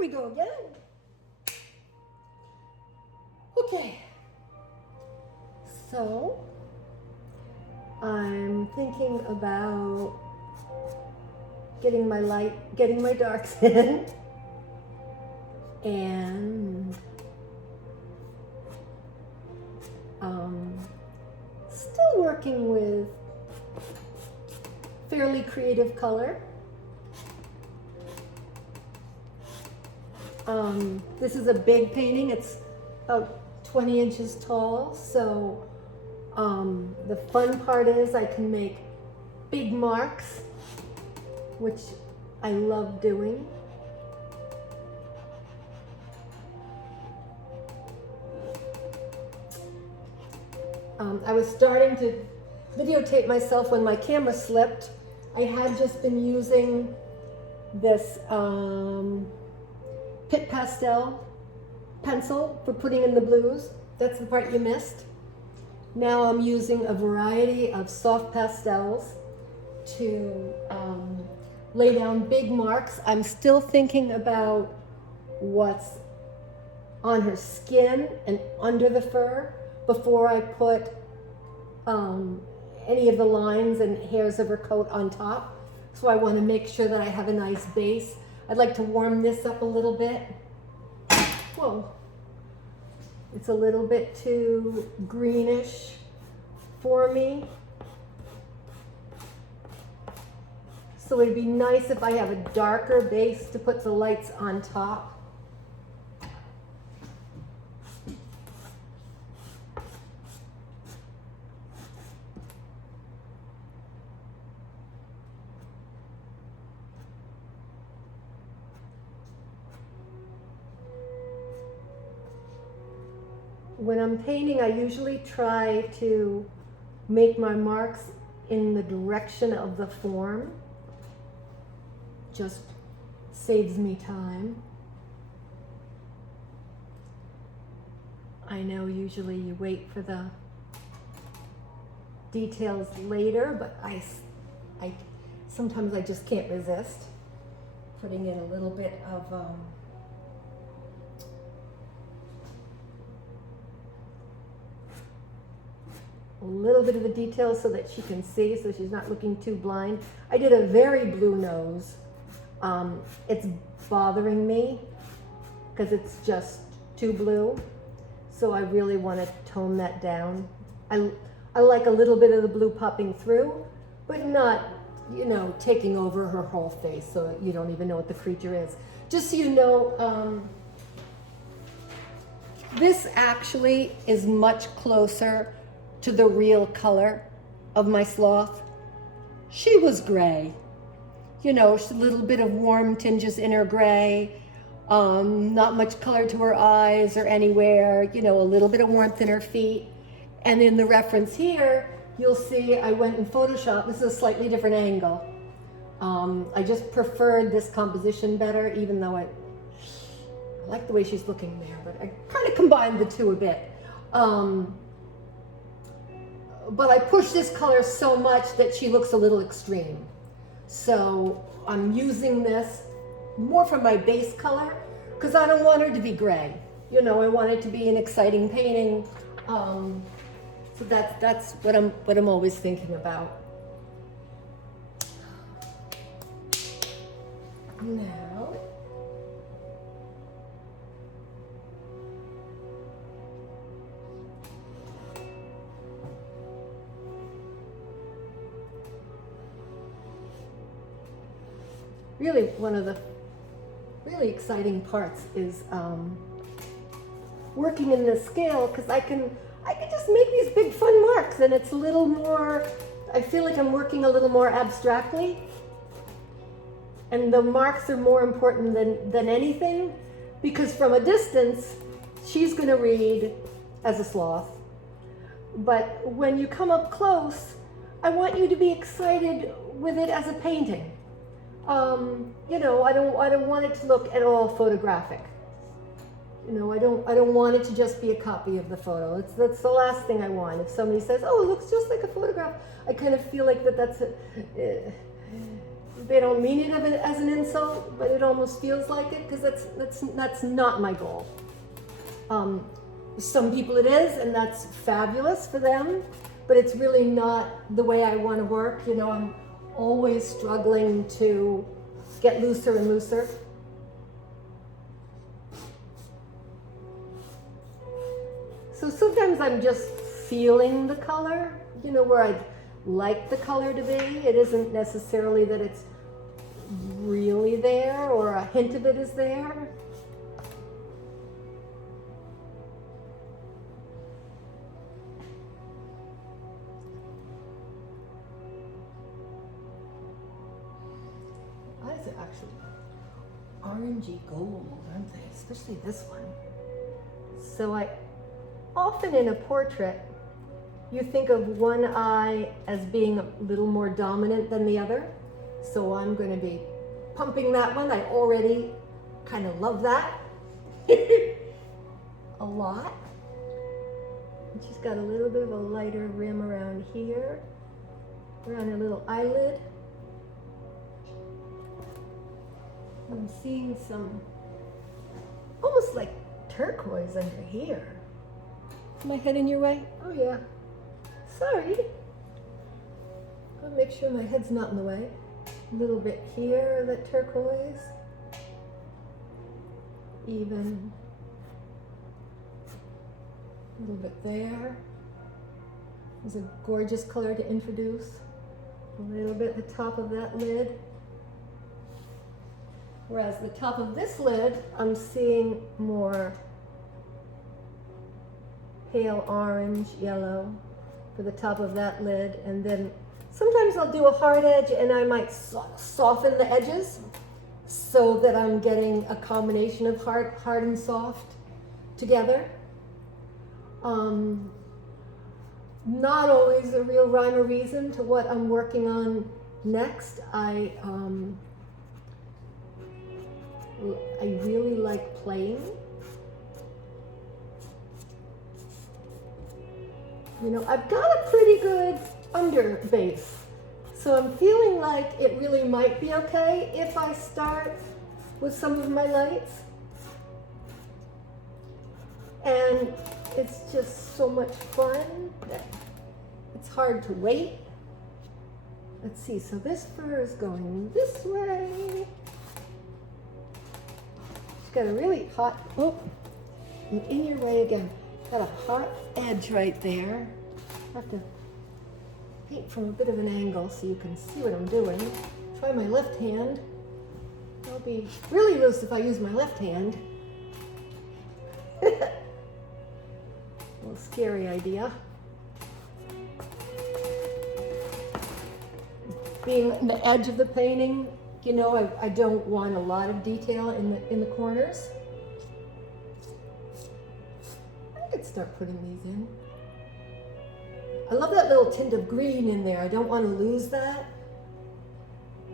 we go again. Okay, so I'm thinking about getting my darks in, and still working with fairly creative color. This is a big painting. It's about 20 inches tall, so the fun part is I can make big marks, which I love doing. I was starting to videotape myself when my camera slipped. I had just been using this Pit Pastel pencil for putting in the blues. That's the part you missed. Now I'm using a variety of soft pastels to lay down big marks. I'm still thinking about what's on her skin and under the fur before I put any of the lines and hairs of her coat on top. So I want to make sure that I have a nice base. I'd like to warm this up a little bit. Whoa. It's a little bit too greenish for me. So it'd be nice if I have a darker base to put the lights on top. When I'm painting, I usually try to make my marks in the direction of the form. Just saves me time. I know usually you wait for the details later, but I sometimes I just can't resist putting in a little bit of the details so that she can see, so she's not looking too blind. I did a very blue nose. It's bothering me because it's just too blue. So I really want to tone that down. I like a little bit of the blue popping through, but not, you know, taking over her whole face so you don't even know what the creature is. Just so you know, this actually is much closer to the real color of my sloth. She was gray. You know, a little bit of warm tinges in her gray, not much color to her eyes or anywhere, you know, a little bit of warmth in her feet. And in the reference here, you'll see I went in Photoshop. This is a slightly different angle. I just preferred this composition better, even though I like the way she's looking there, but I kind of combined the two a bit. But I pushed this color so much that she looks a little extreme. So I'm using this more for my base color because I don't want her to be gray. You know, I want it to be an exciting painting. So that's what I'm always thinking about. Now, really one of the really exciting parts is working in the scale, because I can just make these big fun marks, and it's a little more, I feel like I'm working a little more abstractly, and the marks are more important than anything, because from a distance she's going to read as a sloth, but when you come up close I want you to be excited with it as a painting. You know, I don't want it to look at all photographic. You know, I don't want it to just be a copy of the photo. That's the last thing I want. If somebody says, "Oh, it looks just like a photograph," I kind of feel like that's they don't mean it as an insult, but it almost feels like it, because that's not my goal. Some people it is, and that's fabulous for them, but it's really not the way I want to work. You know, I'm always struggling to get looser and looser. So sometimes I'm just feeling the color, you know, where I'd like the color to be. It isn't necessarily that it's really there or a hint of it is there. Eyes are actually orangey gold, aren't they? Especially this one. So often in a portrait, you think of one eye as being a little more dominant than the other. So I'm going to be pumping that one. I already kind of love that a lot. And she's got a little bit of a lighter rim around here, around her little eyelid. I'm seeing some almost like turquoise under here. Is my head in your way? Oh yeah. Sorry. I'll make sure my head's not in the way. A little bit here, that turquoise. Even. A little bit there. It's a gorgeous color to introduce. A little bit at the top of that lid. Whereas the top of this lid, I'm seeing more pale orange, yellow for the top of that lid. And then sometimes I'll do a hard edge and I might soften the edges so that I'm getting a combination of hard and soft together. Not always a real rhyme or reason to what I'm working on next. I really like playing. You know, I've got a pretty good under base. So I'm feeling like it really might be okay if I start with some of my lights. And it's just so much fun that it's hard to wait. Let's see, so this fur is going this way. She's got a really hot, oh, I'm in your way again. Got a hot edge right there. I have to paint from a bit of an angle so you can see what I'm doing. Try my left hand. I'll be really loose if I use my left hand. A little scary idea. Being on the edge of the painting, you know, I don't want a lot of detail in the corners. I could start putting these in. I love that little tint of green in there. I don't want to lose that.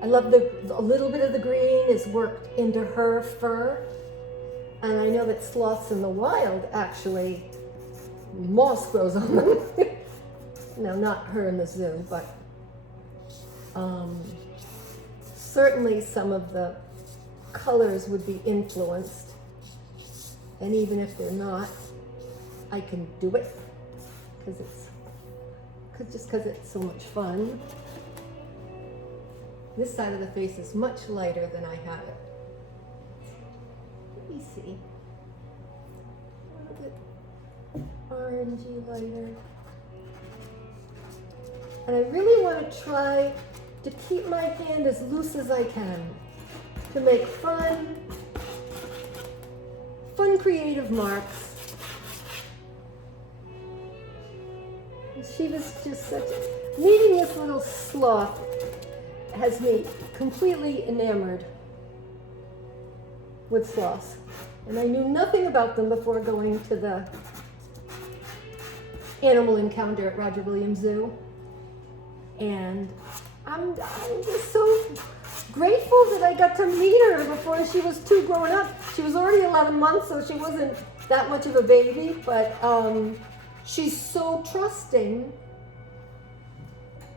I love a little bit of the green is worked into her fur. And I know that sloths in the wild actually, moss grows on them. No, not her in the zoo, but certainly some of the colors would be influenced. And even if they're not, I can do it because it's so much fun. This side of the face is much lighter than I have it. Let me see. A little bit orangey lighter. And I really want to try to keep my hand as loose as I can to make fun creative marks. She was just meeting this little sloth has me completely enamored with sloths. And I knew nothing about them before going to the animal encounter at Roger Williams Zoo. And I'm just so grateful that I got to meet her before she was too grown up. She was already 11 months, so she wasn't that much of a baby, but she's so trusting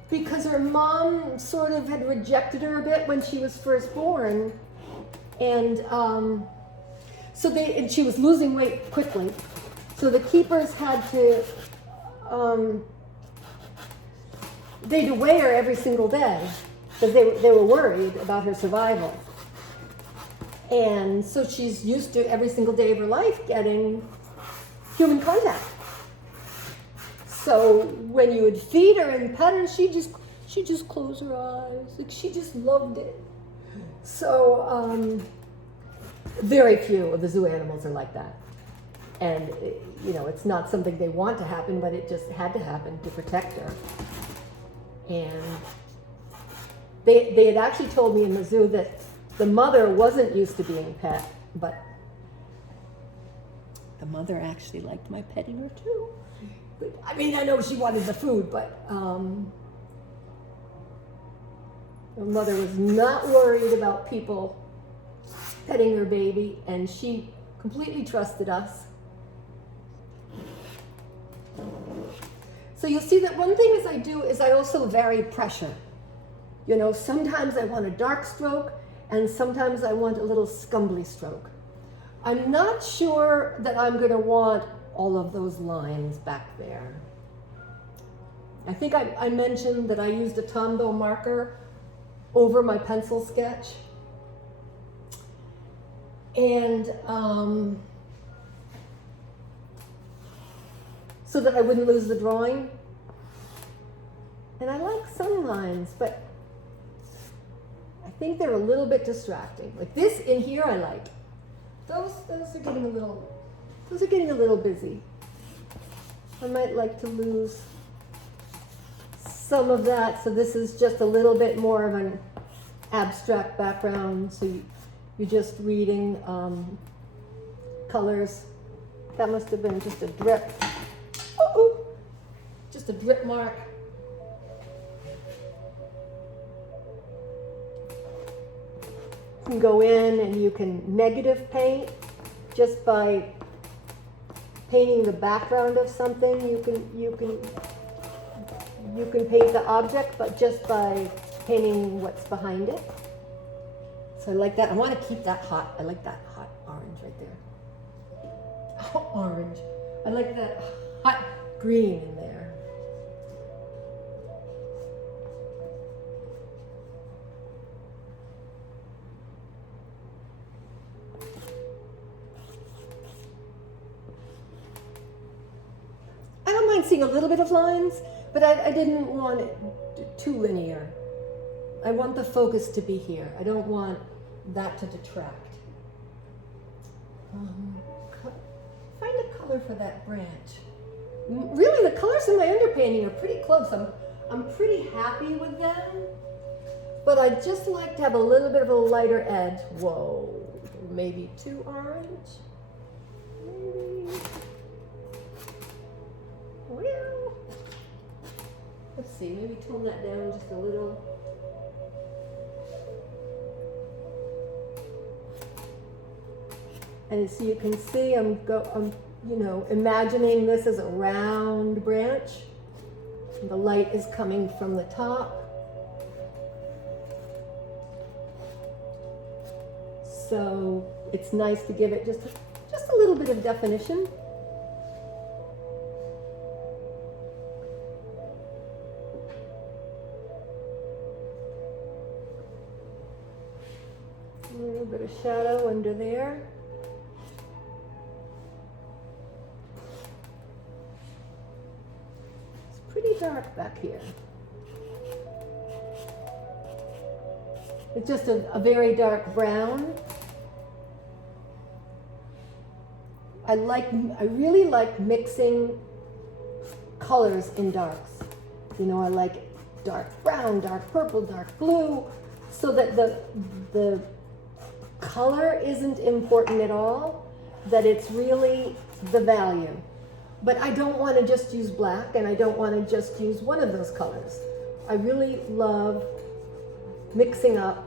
because her mom sort of had rejected her a bit when she was first born, and and she was losing weight quickly. So the keepers had to, they had to weigh her every single day because they were worried about her survival. And so she's used to every single day of her life getting human contact. So when you would feed her and pet her, she just closed her eyes. Like, she just loved it. So very few of the zoo animals are like that. And it's not something they want to happen, but it just had to happen to protect her. And they had actually told me in the zoo that the mother wasn't used to being pet, but the mother actually liked my petting her too. But, I mean, I know she wanted the food, but the mother was not worried about people petting her baby, and she completely trusted us. So you'll see that one thing I do is I also vary pressure. Sometimes I want a dark stroke, and sometimes I want a little scumbly stroke. I'm not sure that I'm going to want all of those lines back there. I think I mentioned that I used a Tombow marker over my pencil sketch. And so that I wouldn't lose the drawing. And I like some lines, but I think they're a little bit distracting. Like this in here I like. Those are getting a little busy. I might like to lose some of that, so this is just a little bit more of an abstract background, so you're just reading colors. That must have been just a drip. Just a drip mark. You can go in and you can negative paint just by painting the background of something. You can paint the object, but just by painting what's behind it. So I like that. I want to keep that hot. I like that hot orange right there. Oh, orange. I like that hot green in there. I don't mind seeing a little bit of lines, but I didn't want it too linear. I want the focus to be here. I don't want that to detract. Find a color for that branch. Really, the colors in my underpainting are pretty close. I'm pretty happy with them, but I just like to have a little bit of a lighter edge. Whoa, maybe too orange? Maybe. Well, let's see, maybe tone that down just a little. And so you can see I'm imagining this as a round branch. The light is coming from the top. So it's nice to give it just a little bit of definition. A little bit of shadow under there. Pretty dark back here. It's just a very dark brown. I really like mixing colors in darks. I like dark brown, dark purple, dark blue, so that the color isn't important at all, that it's really the value. But I don't want to just use black, and I don't want to just use one of those colors. I really love mixing up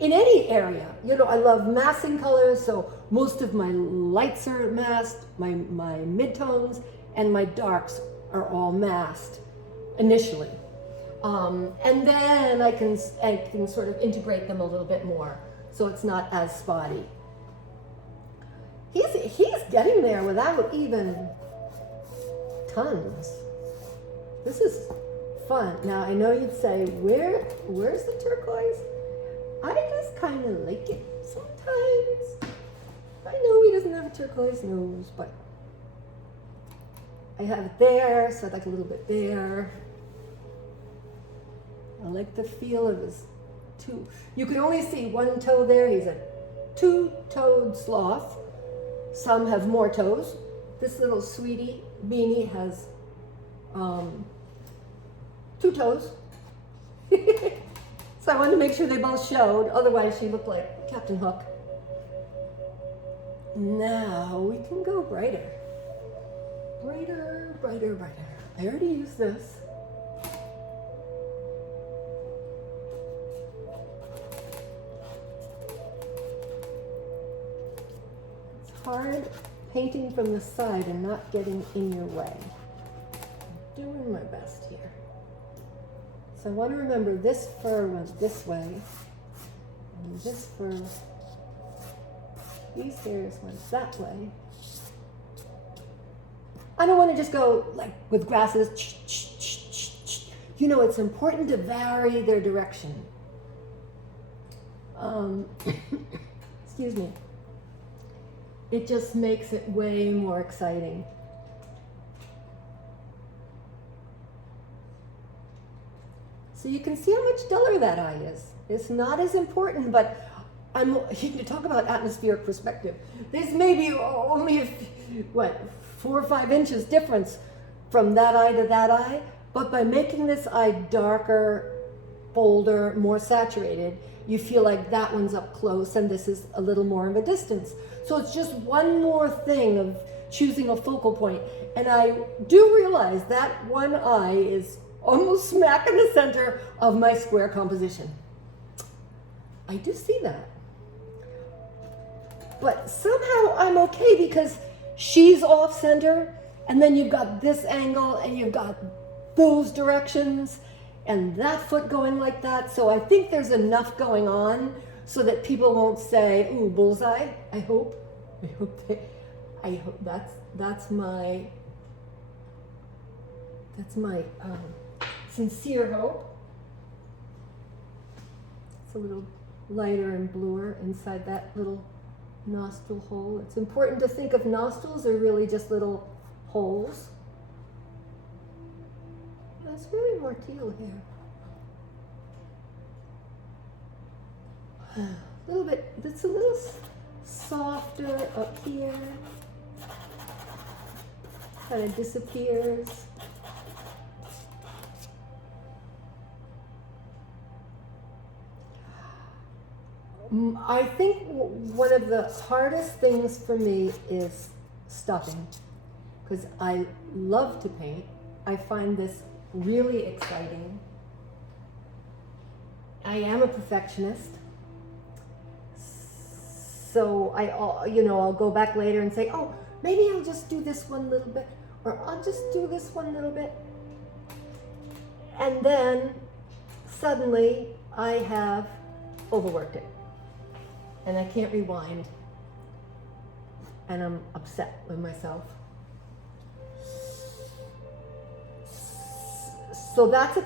in any area. I love massing colors, so most of my lights are masked, my midtones, and my darks are all masked. initially. And then I can sort of integrate them a little bit more so it's not as spotty. He's getting there without even tons. This is fun. Now I know you'd say, where's the turquoise? I just kind of like it sometimes. I know he doesn't have a turquoise nose, but I have it there, so I'd like a little bit there. I like the feel of his two. You can only see one toe there. He's a two-toed sloth. Some have more toes. This little sweetie, Beanie, has 2 toes. So I wanted to make sure they both showed, otherwise she looked like Captain Hook. Now we can go brighter. Brighter, brighter, brighter. I already used this. It's hard painting from the side and not getting in your way. I'm doing my best here. So I want to remember this fur went this way, and this fur, these hairs went that way. I don't want to just go like with grasses. You know, it's important to vary their direction. Excuse me. It just makes it way more exciting. So you can see how much duller that eye is. It's not as important, but you can talk about atmospheric perspective. This may be only, 4 or 5 inches difference from that eye to that eye, but by making this eye darker, bolder, more saturated, you feel like that one's up close and this is a little more of a distance. So it's just one more thing of choosing a focal point. And I do realize that one eye is almost smack in the center of my square composition. I do see that. But somehow I'm okay because she's off center, and then you've got this angle, and you've got those directions, and that foot going like that. So I think there's enough going on so that people won't say, ooh, bullseye. I hope that's my sincere hope. It's a little lighter and bluer inside that little nostril hole. It's important to think of nostrils are really just little holes. There's really more teal here. A little bit, it's a little softer up here. Kind of disappears. I think one of the hardest things for me is stopping, because I love to paint. I find this really exciting. I am a perfectionist, so I'll go back later and say, oh, maybe I'll just do this one little bit, or I'll just do this one little bit, and then suddenly I have overworked it. And I can't rewind, and I'm upset with myself. So that's a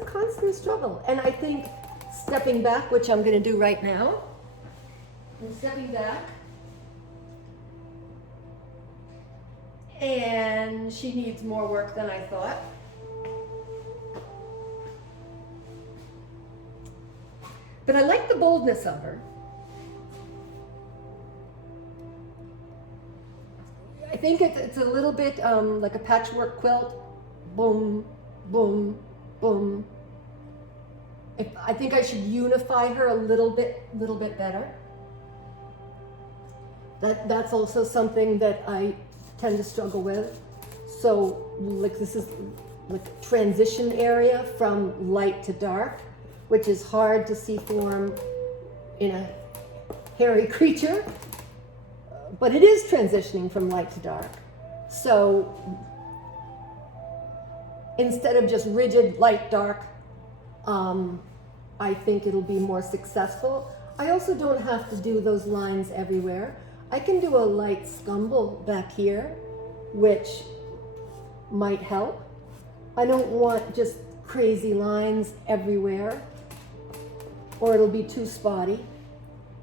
constant struggle. And I think stepping back, which I'm going to do right now, and stepping back, and she needs more work than I thought. But I like the boldness of her. I think it's a little bit like a patchwork quilt. Boom, boom, boom. I think I should unify her a little bit better. That's also something that I tend to struggle with. So like this is like a transition area from light to dark, which is hard to see form in a hairy creature, but it is transitioning from light to dark. So instead of just rigid, light, dark, I think it'll be more successful. I also don't have to do those lines everywhere. I can do a light scumble back here, which might help. I don't want just crazy lines everywhere, or it'll be too spotty.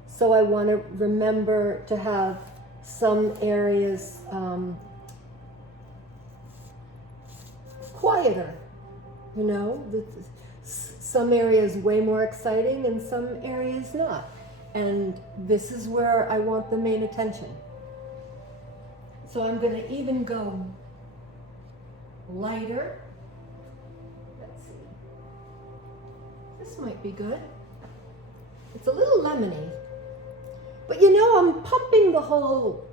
So I want to remember to have some areas quieter, you know, some areas way more exciting and some areas not. And this is where I want the main attention. So I'm going to even go lighter. Let's see. This might be good. It's a little lemony. But you know, I'm pumping the whole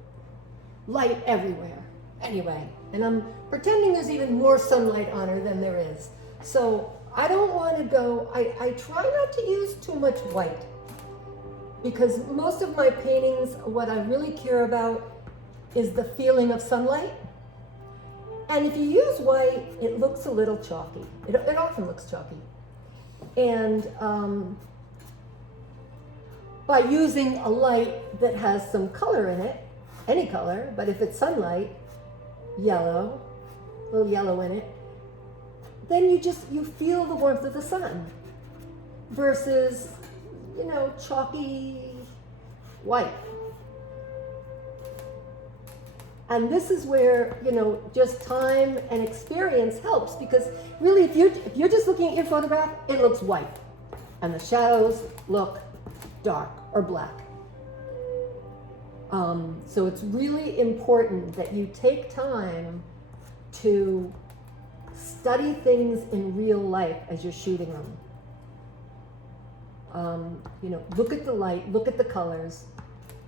light everywhere anyway. And I'm pretending there's even more sunlight on her than there is. So I don't want to go, I try not to use too much white, because most of my paintings, what I really care about is the feeling of sunlight. And if you use white, it looks a little chalky. It often looks chalky. And by using a light that has some color in it, any color, but if it's sunlight, yellow, a little yellow in it, then you feel the warmth of the sun versus, you know, chalky white. And this is where, you know, just time and experience helps, because really if you're just looking at your photograph, it looks white and the shadows look dark or black. So it's really important that you take time to study things in real life as you're shooting them. You know, look at the light, look at the colors,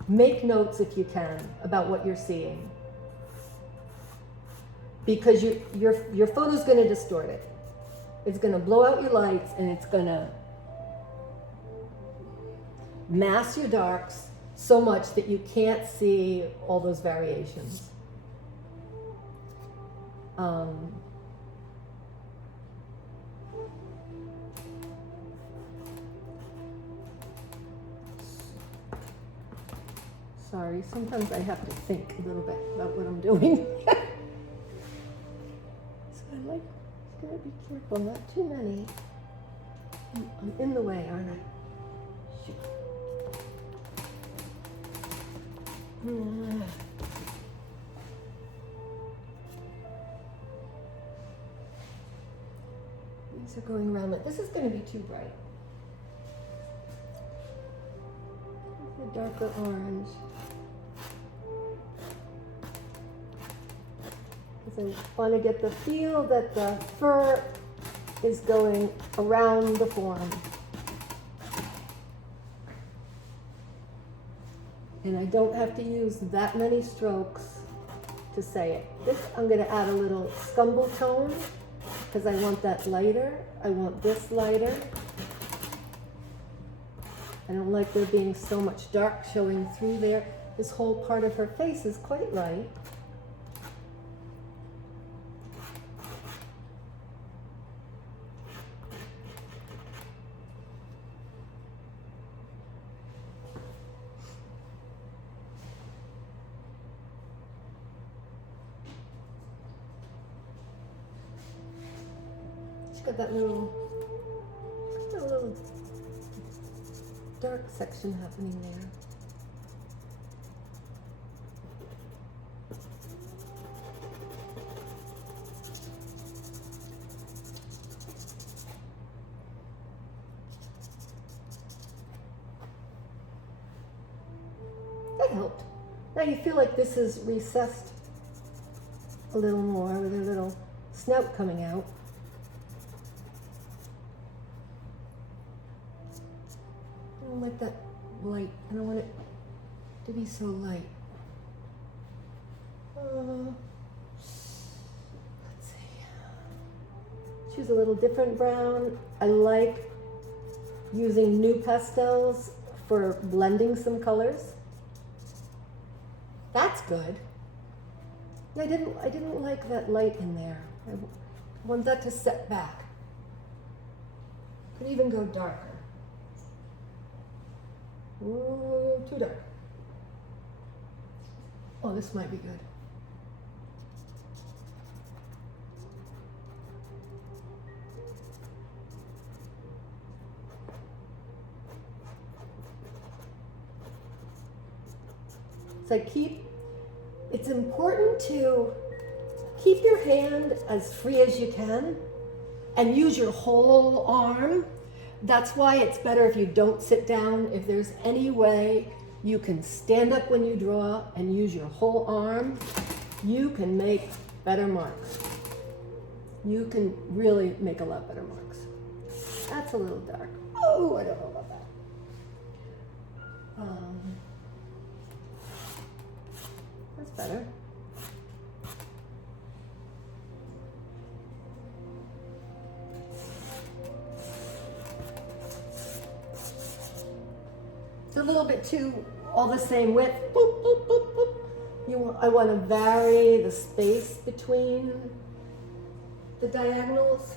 make notes if you can about what you're seeing, because your photo's going to distort it. It's going to blow out your lights, and it's going to mask your darks so much that you can't see all those variations. Sorry, sometimes I have to think a little bit about what I'm doing. So I like, I'm gonna be careful, not too many. I'm in the way, aren't I? Shoot. These are going around, but this is going to be too bright. A darker orange. Because I want to get the feel that the fur is going around the form. And I don't have to use that many strokes to say it. This, I'm going to add a little scumble tone because I want that lighter. I want this lighter. I don't like there being so much dark showing through there. This whole part of her face is quite light. Got that little dark section happening there. That helped. Now you feel like this is recessed a little more with a little snout coming out. I don't like that light. I don't want it to be so light. Let's see. Choose a little different brown. I like using new pastels for blending some colors. That's good. I didn't like that light in there. I want that to set back. Could even go darker. Ooh, too dark. Oh, this might be good. So it's important to keep your hand as free as you can and use your whole arm. That's why it's better if you don't sit down. If there's any way you can stand up when you draw and use your whole arm, you can make better marks. You can really make a lot better marks. That's a little dark. Oh, I don't know about that. That's better. It's a little bit too all the same width. Boop, boop, boop, boop. I want to vary the space between the diagonals.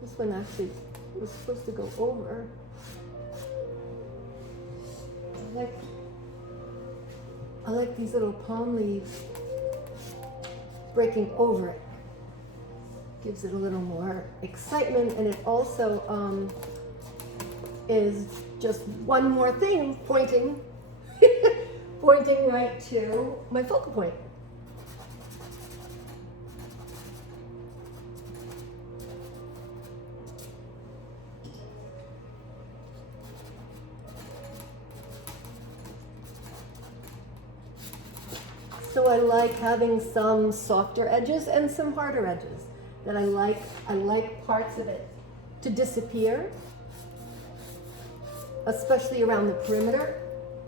This one actually was supposed to go over. I like these little palm leaves breaking over it. Gives it a little more excitement, and it also is just one more thing pointing pointing right to my focal point. So I like having some softer edges and some harder edges. That I like parts of it to disappear, especially around the perimeter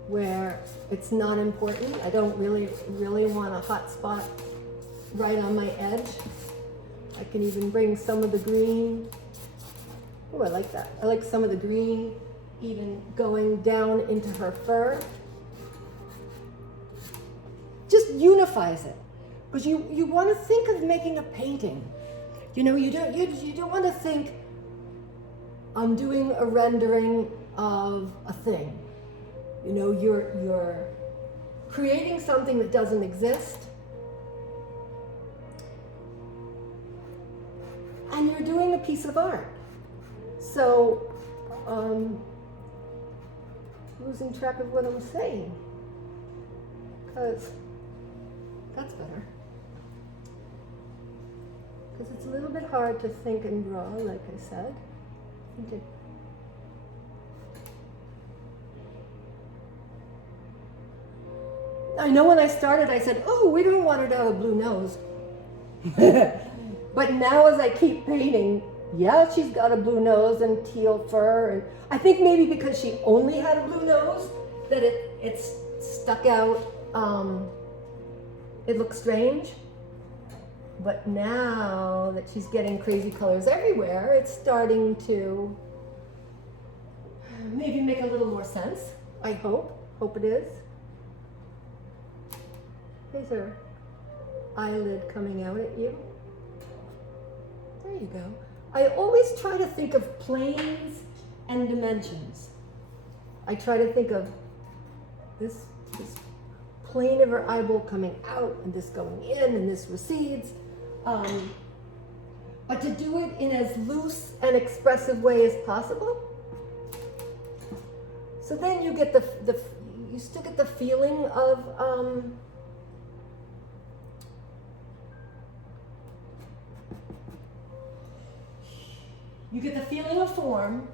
where it's not important. I don't really want a hot spot right on my edge. I can even bring some of the green. Oh, I like that. I like some of the green even going down into her fur. Just unifies it. Because you want to think of making a painting. You know, you don't want to think, I'm doing a rendering of a thing. You know, you're creating something that doesn't exist, and you're doing a piece of art. So, losing track of what I'm saying, because that's better. Because it's a little bit hard to think and draw, like I said. I know when I started, I said, oh, we don't want her to have a blue nose. But now as I keep painting, yeah, she's got a blue nose and teal fur. And I think maybe because she only had a blue nose, that it's stuck out. It looks strange. But now that she's getting crazy colors everywhere, it's starting to maybe make a little more sense. I hope it is. There's her eyelid coming out at you. There you go. I always try to think of planes and dimensions. I try to think of this plane of her eyeball coming out and this going in and this recedes. But to do it in as loose and expressive way as possible. So then you get you still get the feeling of you get the feeling of form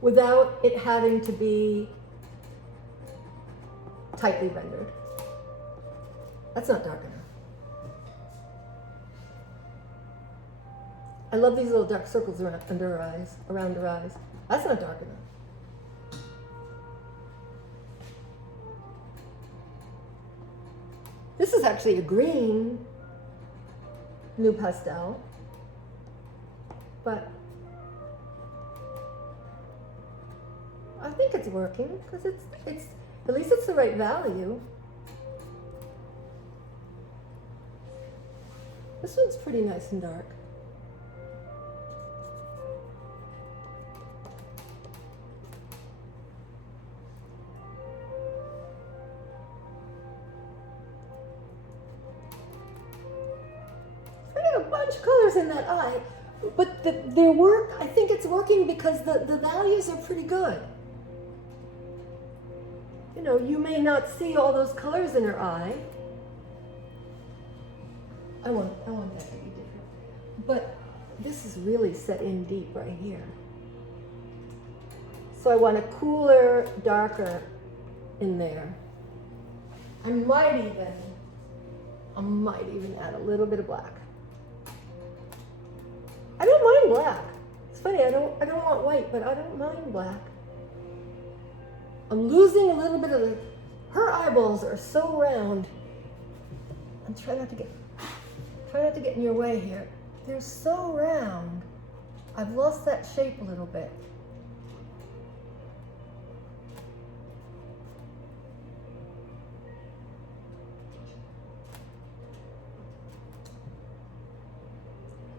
without it having to be tightly rendered. That's not dark enough. I love these little dark circles around her eyes. That's not dark enough. This is actually a green new pastel, but I think it's working because it's at least it's the right value. This one's pretty nice and dark. I got a bunch of colors in that eye, but their work, I think it's working because the values are pretty good. You know, you may not see all those colors in her eye. I want that to be different. But this is really set in deep right here. So I want a cooler, darker in there. I might even add a little bit of black. I don't mind black. It's funny, I don't want white, but I don't mind black. I'm losing a little bit of her eyeballs are so round. I'm trying not to get in your way here. They're so round. I've lost that shape a little bit.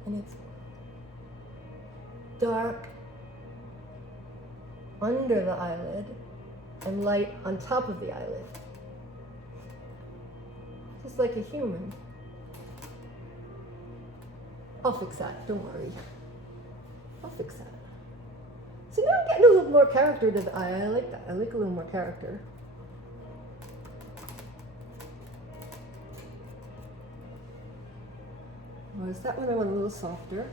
And it's dark under the eyelid and light on top of the eyelid. Just like a human. I'll fix that, don't worry. I'll fix that. So now I'm getting a little more character to the eye. I like that. I like a little more character. Whereas that one I want a little softer.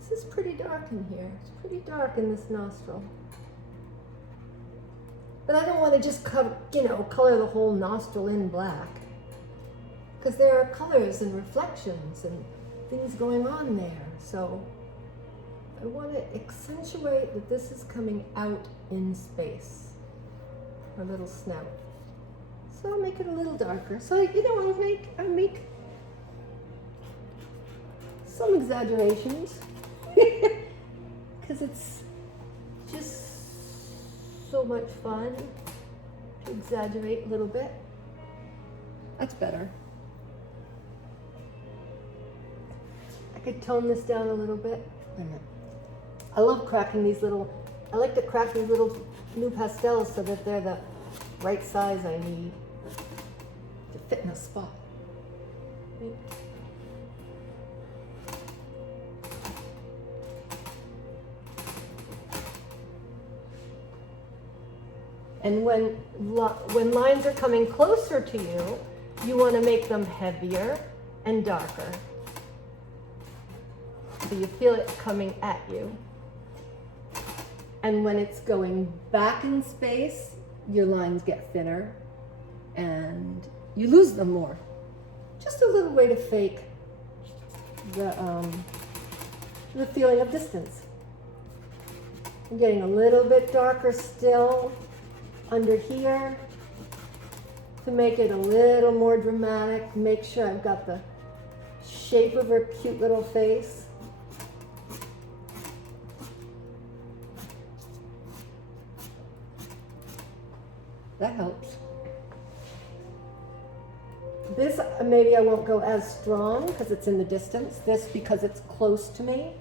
This is pretty dark in here. It's pretty dark in this nostril. But I don't want to just color the whole nostril in black. Because there are colors and reflections and things going on there. So I want to accentuate that this is coming out in space. Her little snout. So I'll make it a little darker. So I make some exaggerations because it's just so much fun to exaggerate a little bit. That's better. I could tone this down a little bit. I love cracking these I like to crack these little new pastels so that they're the right size I need to fit in a spot. And when lines are coming closer to you, you want to make them heavier and darker. So you feel it coming at you. And when it's going back in space, your lines get thinner and you lose them more. Just a little way to fake the feeling of distance. I'm getting a little bit darker still under here to make it a little more dramatic. Make sure I've got the shape of her cute little face. That helps. This, maybe I won't go as strong because it's in the distance. This, because it's close to me.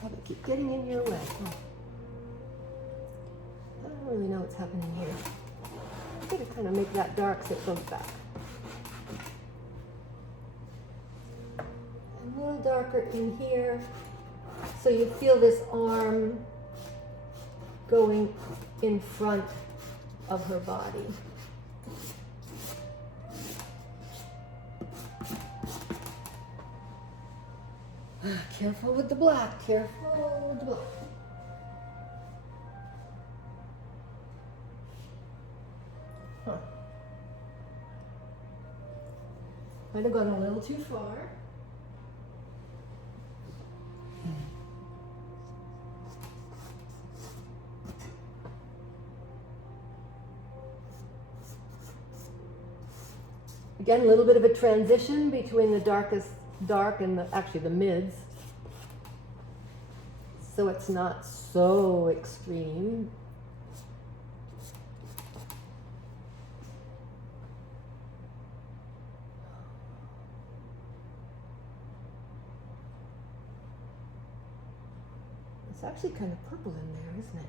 Probably keep getting in your way. I don't really know what's happening here. I'm going to kind of make that dark so it goes back. A little darker in here. So you feel this arm going in front of her body. Careful with the black, careful with the black. Huh. Might have gone a little too far. Again, a little bit of a transition between the darkest dark and actually the mids. so it's not so extreme. It's actually kind of purple in there, isn't it?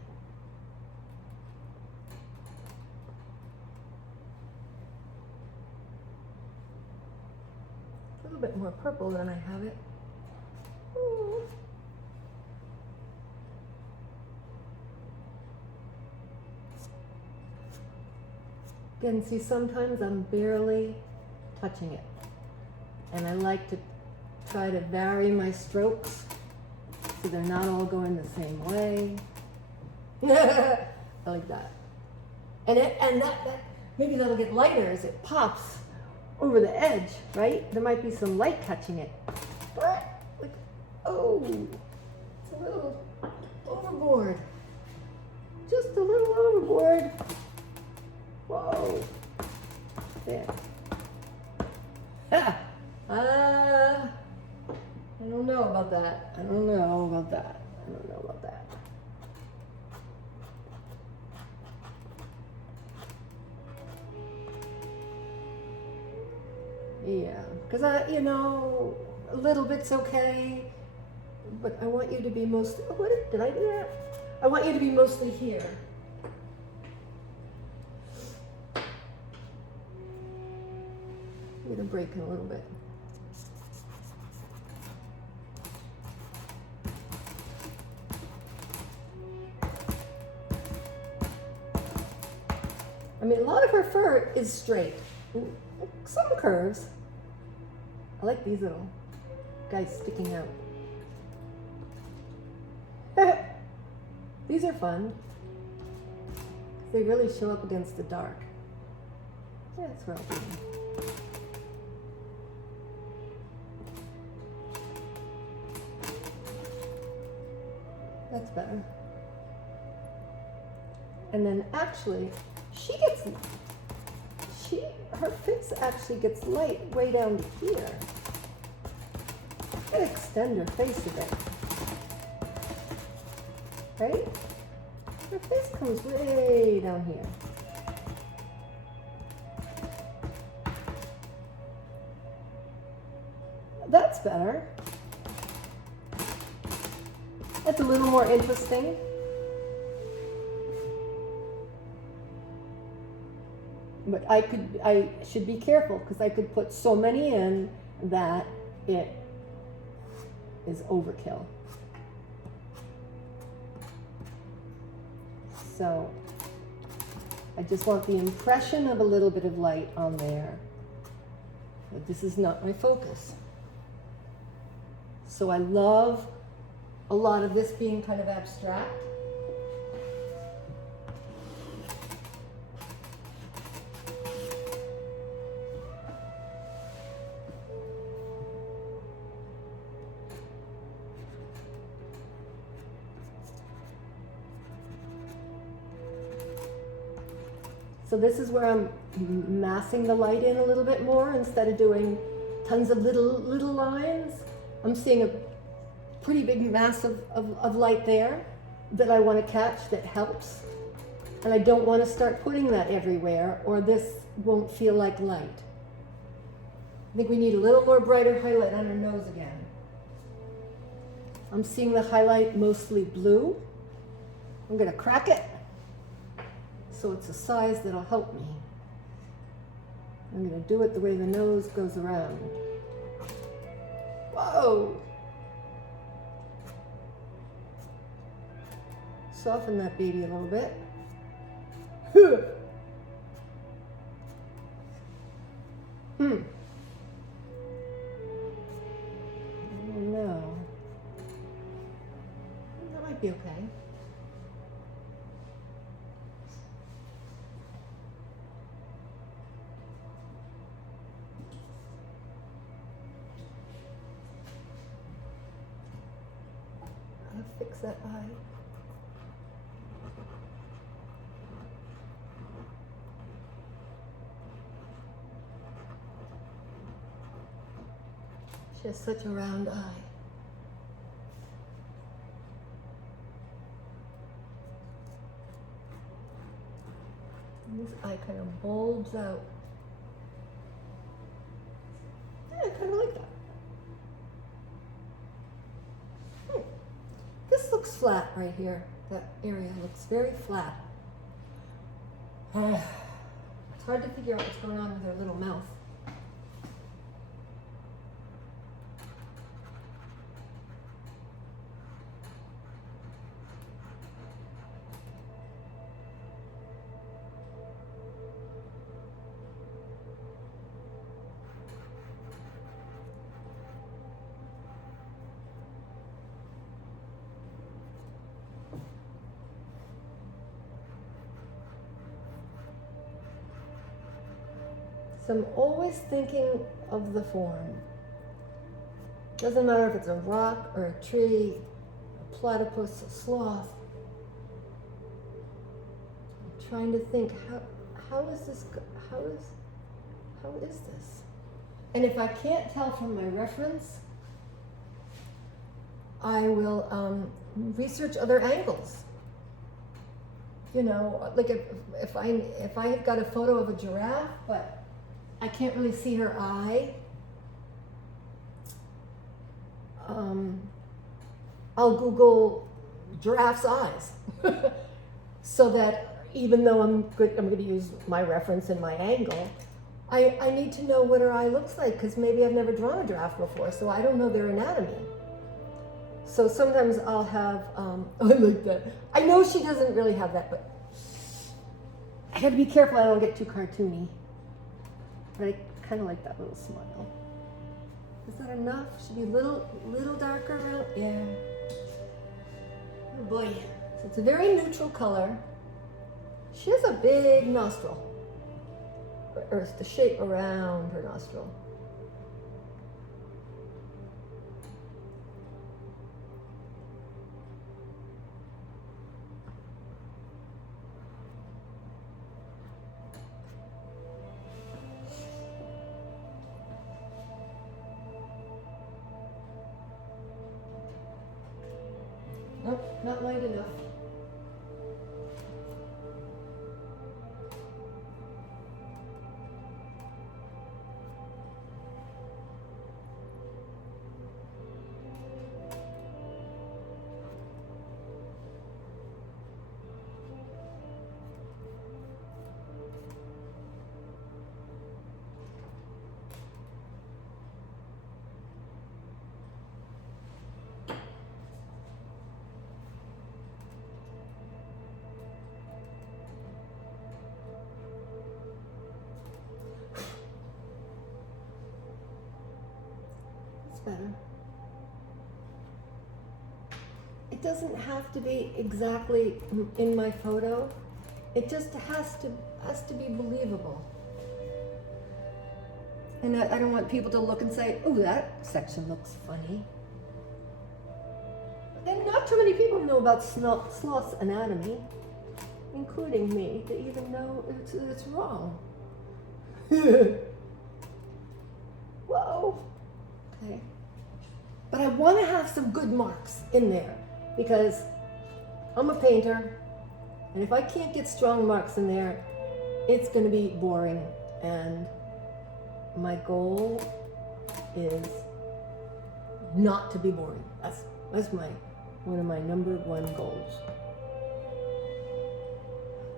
A little bit more purple than I have it. Ooh. Again, see, sometimes I'm barely touching it. And I like to try to vary my strokes so they're not all going the same way. I like that. And that maybe that'll get lighter as it pops over the edge, right? There might be some light catching it. But, like, oh, it's a little overboard. Just a little overboard. Whoa. There. Ah. I don't know about that. I don't know about that. I don't know about that. Yeah, because you know, a little bit's okay, but I want you to be mostly, oh, what did I do that? I want you to be mostly here. I'm gonna break it a little bit. I mean, a lot of her fur is straight. Some curves. I like these little guys sticking out. These are fun. They really show up against the dark. Yeah, that's where I'll do them. That's better. And then actually, her face actually gets light way down to here. I can extend her face a bit. Right? Her face comes way down here. That's better. That's a little more interesting. But I should be careful because I could put so many in that it is overkill. So I just want the impression of a little bit of light on there. But this is not my focus. So I love a lot of this being kind of abstract. So this is where I'm massing the light in a little bit more instead of doing tons of little lines. I'm seeing a pretty big mass of light there that I want to catch that helps. And I don't want to start putting that everywhere or this won't feel like light. I think we need a little more brighter highlight on her nose again. I'm seeing the highlight mostly blue. I'm going to crack it so it's a size that'll help me. I'm going to do it the way the nose goes around. Whoa! Soften that baby a little bit. No. That might be okay. I'll fix that eye. She has such a round eye. And this eye kind of bulbs out. Yeah, I kind of like that. This looks flat right here. That area looks very flat. It's hard to figure out what's going on with her little mouth. So I'm always thinking of the form. Doesn't matter if it's a rock or a tree, a platypus, a sloth. I'm trying to think, how is this? And if I can't tell from my reference, I will research other angles. You know, like if I have got a photo of a giraffe, but I can't really see her eye, I'll Google giraffe's eyes. So that even though I'm going to use my reference and my angle, I need to know what her eye looks like, because maybe I've never drawn a giraffe before, so I don't know their anatomy. So sometimes I'll have, I like that. I know she doesn't really have that, but I have to be careful I don't get too cartoony. But I kind of like that little smile. Is that enough? Should be a little darker around? Yeah. Oh boy. So it's a very neutral color. She has a big nostril. Or it's the shape around her nostril. Nope, not light enough. Better. It doesn't have to be exactly in my photo. It just has to be believable. And I don't want people to look and say, "Oh, that section looks funny." And not too many people know about sloth's anatomy, including me, to even know it's wrong. Whoa. Okay. But I want to have some good marks in there, because I'm a painter, and if I can't get strong marks in there, it's going to be boring. And my goal is not to be boring. That's one of my #1 goals.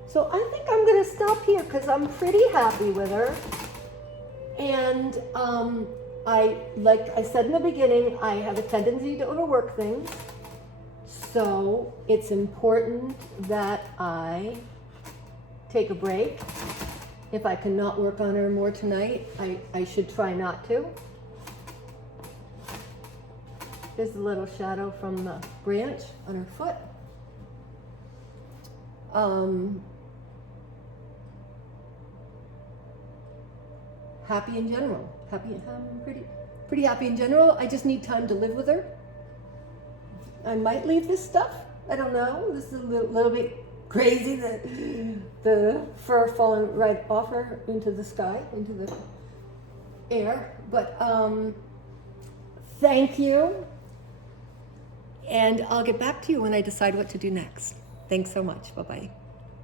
So I think I'm going to stop here because I'm pretty happy with her. And like I said in the beginning, I have a tendency to overwork things. So it's important that I take a break. If I cannot work on her more tonight, I should try not to. There's a little shadow from the branch on her foot. Happy in general. I'm pretty happy in general. I just need time to live with her. I might leave this stuff. I don't know. This is a little bit crazy, the fur falling right off her into the sky, into the air. But thank you. And I'll get back to you when I decide what to do next. Thanks so much. Bye-bye.